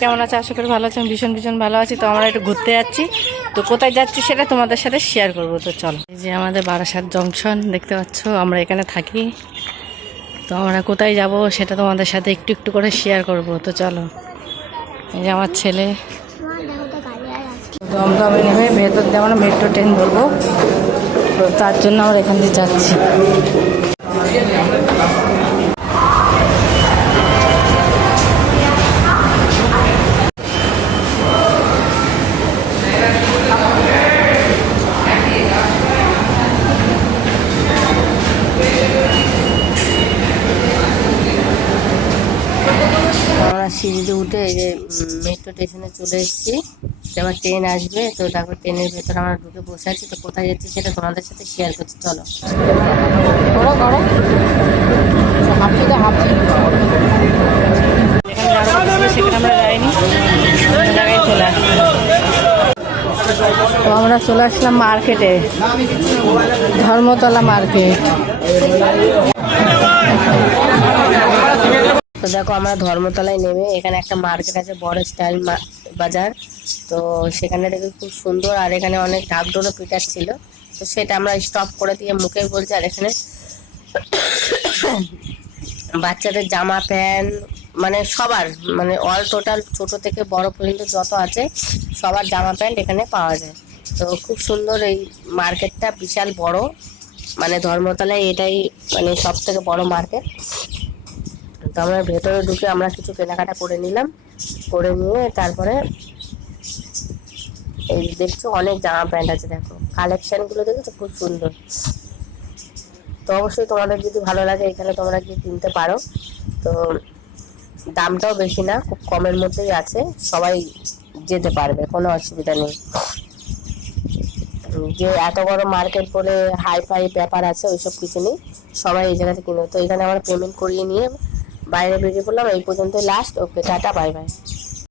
কেমন আছে? আশা করি ভালো আছেন ভীষণ ভীষণ ভালো আছি। তো আমরা একটু ঘুরতে যাচ্ছি। তো কোথায় যাচ্ছি সেটা তোমাদের সাথে শেয়ার করব, তো চলো। এই যে আমাদের বারাসাত জংশন দেখতে পাচ্ছ, আমরা এখানে থাকি। তো আমরা কোথায় যাব সেটা তোমাদের সাথে একটু একটু করে শেয়ার করব, তো চলো। এই যে আমার ছেলে। দমদমে নেমে ভেতর দিয়ে আমরা মেট্রো ট্রেন ধরবো। তো তার জন্য আমরা এখান দিয়ে যাচ্ছি। আমরা সিঁড়িতে উঠে এই যে মেট্রো স্টেশনে চলে এসেছি। এবার ট্রেন আসবে, তো তারপর ট্রেনের ভেতরে আমরা ঢুকে বসে আছি। তো কোথায় যাচ্ছি সেটা তোমাদের সাথে শেয়ার করছি, চলো। চলে তো আমরা চলে আসলাম মার্কেটে, ধর্মতলা মার্কেট। তো দেখো আমরা ধর্মতলায় নেমে এখানে একটা মার্কেট আছে, বড় স্টাইল বাজার। তো সেখানে দেখে খুব সুন্দর, আর এখানে অনেক ঢাকডোরও পিটার ছিল। তো সেটা আমরা স্টপ করে দিয়ে মুখে বলছি, আর এখানে বাচ্চাদের জামা, প্যান্ট মানে সবার মানে অল টোটাল ছোট থেকে বড় পর্যন্ত যত আছে, সবার জামা, প্যান্ট এখানে পাওয়া যায়। তো খুব সুন্দর এই মার্কেটটা, বিশাল বড়। মানে ধর্মতলায় এটাই মানে সব থেকে বড় মার্কেট। তো আমরা ভেতরে ঢুকে আমরা কিছু কেনাকাটা করে নিলাম। করে নিয়ে তারপরে এই দেখছ অনেক জামা প্যান্ট আছে দেখো। কালেকশনগুলো দেখেছ? খুব সুন্দর। তো অবশ্যই তোমাদের যদি ভালো লাগে এখানে তোমরা গিয়ে কিনতে পারো। তো দামটাও বেশি না, খুব কমের মধ্যেই আছে। সবাই যেতে পারবে, কোনো অসুবিধা নেই। যে এত বড় মার্কেট বলে হাই ফাই ব্যাপার আছে, ওইসব কিছু নেই। সবাই এই জায়গাতে কিনবে তো এখানে আমরা পেমেন্ট করিয়ে নিয়ে বাইরে বেরিয়ে পড়লাম এই পর্যন্ত last okay tata bye bye